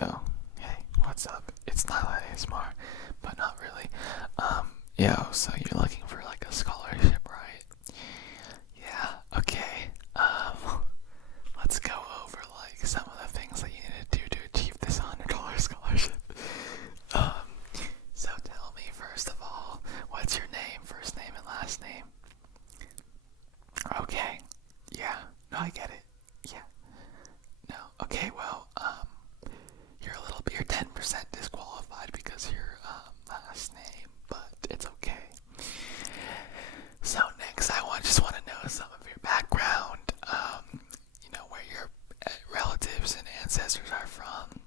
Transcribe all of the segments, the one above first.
Yo, hey, what's up? It's Nylad ASMR, but not really. So you're looking for like a scholarship, right? Yeah, okay. Let's go over like some of the things that you need to do to achieve this $100 scholarship. Um, so tell me first of all, what's your name, first name and last name? Okay, yeah, no, I get it. Yeah, no, okay, well, you're 10% disqualified because of your last name, but it's okay. So next, just want to know some of your background. Where your relatives and ancestors are from.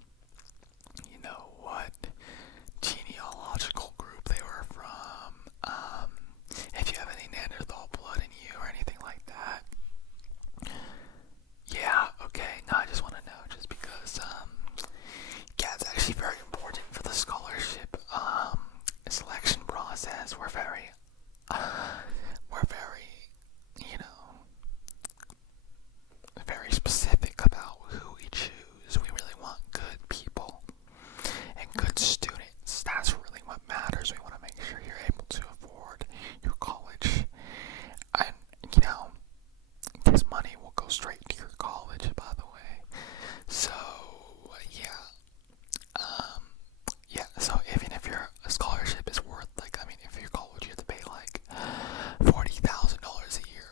What genealogical group they were from. If you have any Neanderthal blood in you or anything like that. Yeah, okay. No, I just want to know just because, yeah, it's actually very important for the scholarship selection process. We're very, you know, very specific about who we choose. We really want good people and good students. That's really what matters. We want to make sure you're able to afford your college. And, this money will go straight to your college, by the way. So, yeah. So even if your scholarship is worth, if your college you have to pay like $40,000 a year,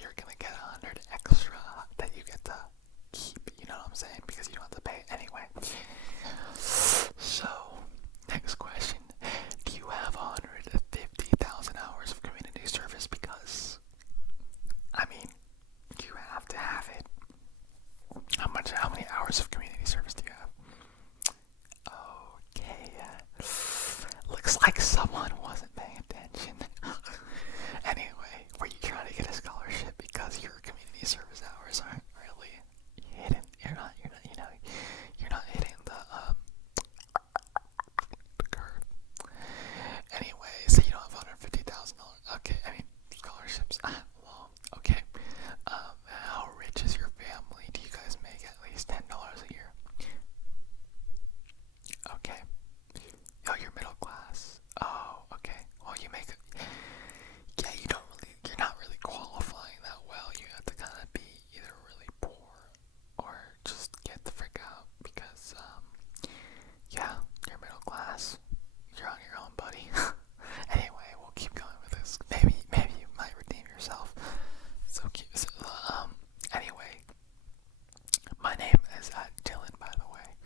you're gonna get 100 extra that you get to keep, you know what I'm saying? Because you don't have to pay anyway. So, next question. Do you have 150,000 hours of community service? Because, you have to have it. How many hours of community service do you have? Okay, looks like someone wasn't paying attention. Anyway, were you trying to get a scholarship because your community service hours aren't really hidden? You're not hitting the curve. Anyway, so you don't have $150,000. Okay, scholarships. Well, okay. How rich is your family? Do you guys make at least $10 a year? Okay. Oh, you're middle class. Oh, okay. Well, yeah, you're not really qualifying that well. You have to kind of be either really poor or just get the frick out because, yeah, you're middle class. You're on your own, buddy. Anyway, we'll keep going with this. Maybe you might redeem yourself. So cute. Anyway, my name is Dylan, by the way.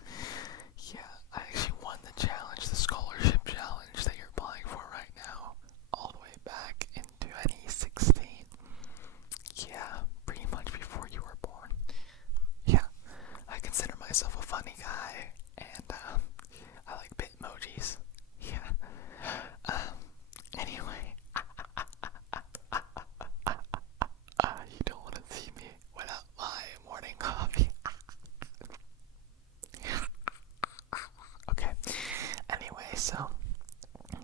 Yeah, I actually won the challenge, the scholarship challenge that you're applying for right now, all the way back in 2016. Yeah, pretty much before you were born. Yeah, I consider myself a funny guy, and I like bit emojis. Yeah. Anyway, you don't want to see me without my morning coffee. Okay. Anyway, so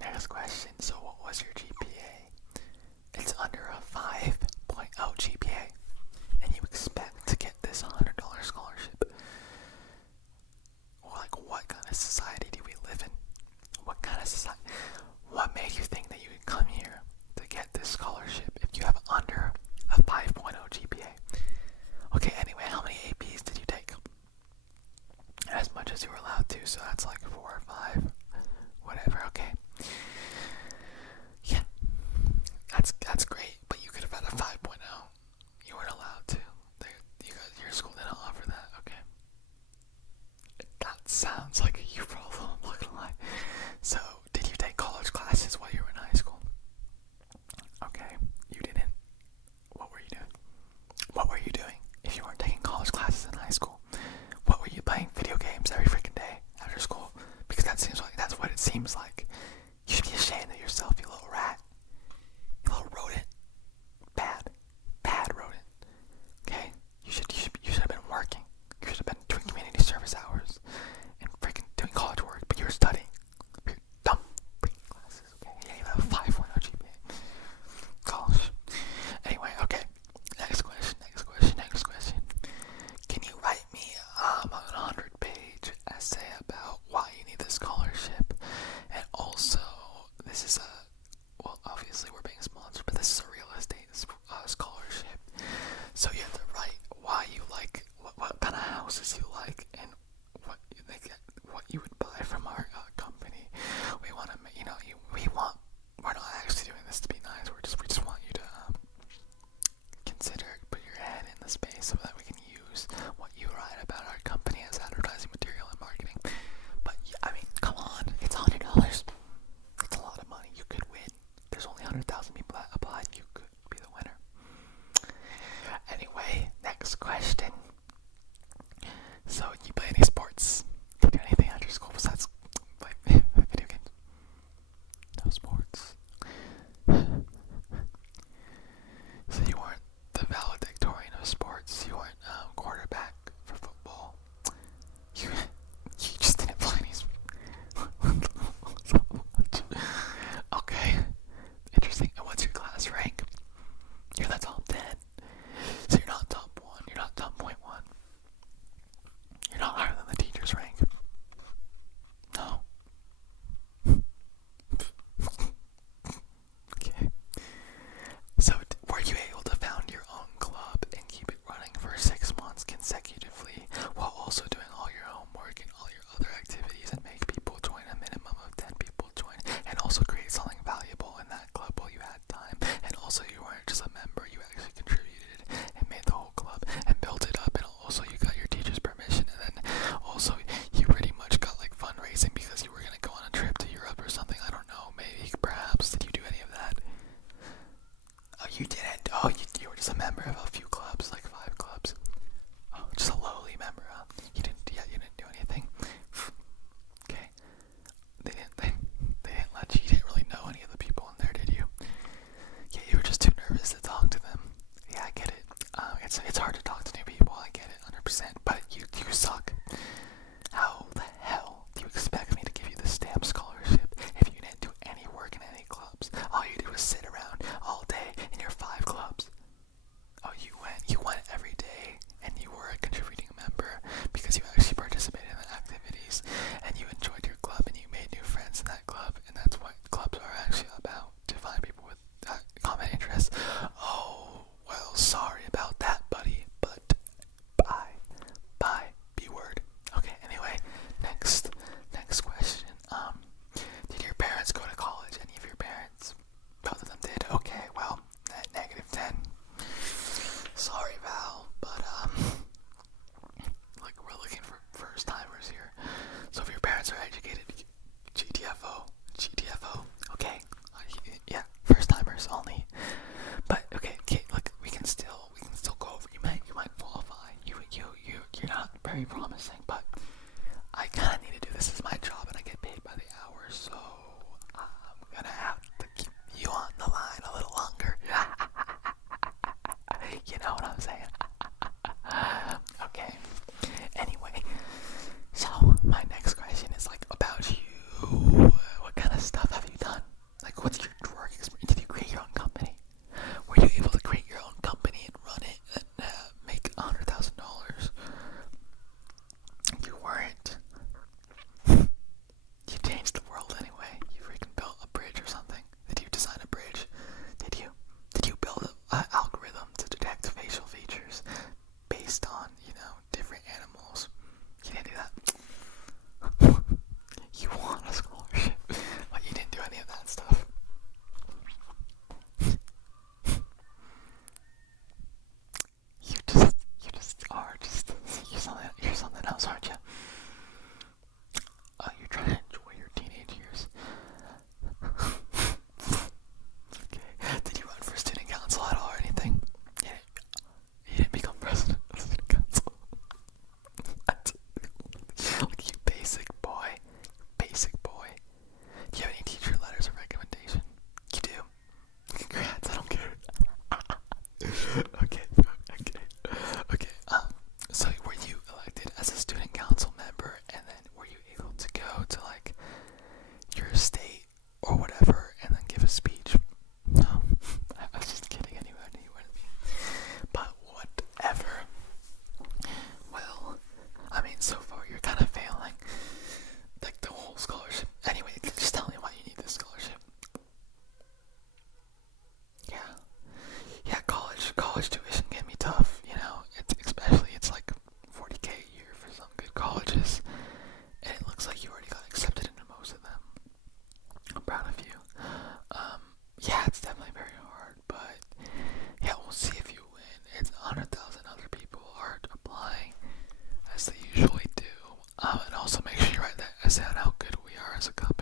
next question. So what was your GPA? It's under a 5.0 GPA, and you expect to get this $100 scholarship. Well, like, what kind of society do we live in? What kind of society? What made you think that you could come here to get this scholarship if you have under a 5.0 GPA? Okay, anyway, how many APs did you take? As much as you were allowed to, so that's like 4 or 5, whatever. Okay, yeah, that's great, but you could have had a 5.0. You weren't allowed to. Your school didn't offer that. Okay, that sounds like a you problem. I'm not gonna lie. So, did you take college classes while you were in high school? Okay, you didn't. What were you doing? What were you doing if you weren't taking college classes in high school? What were you playing video games every freaking day after school? Because that's what it seems like. You should be ashamed of yourself, you little rat. You little rodent. Bad rodent. Okay? You should have been working. You should have been doing community service hours and freaking doing college work. emphasize on how good we are as a company.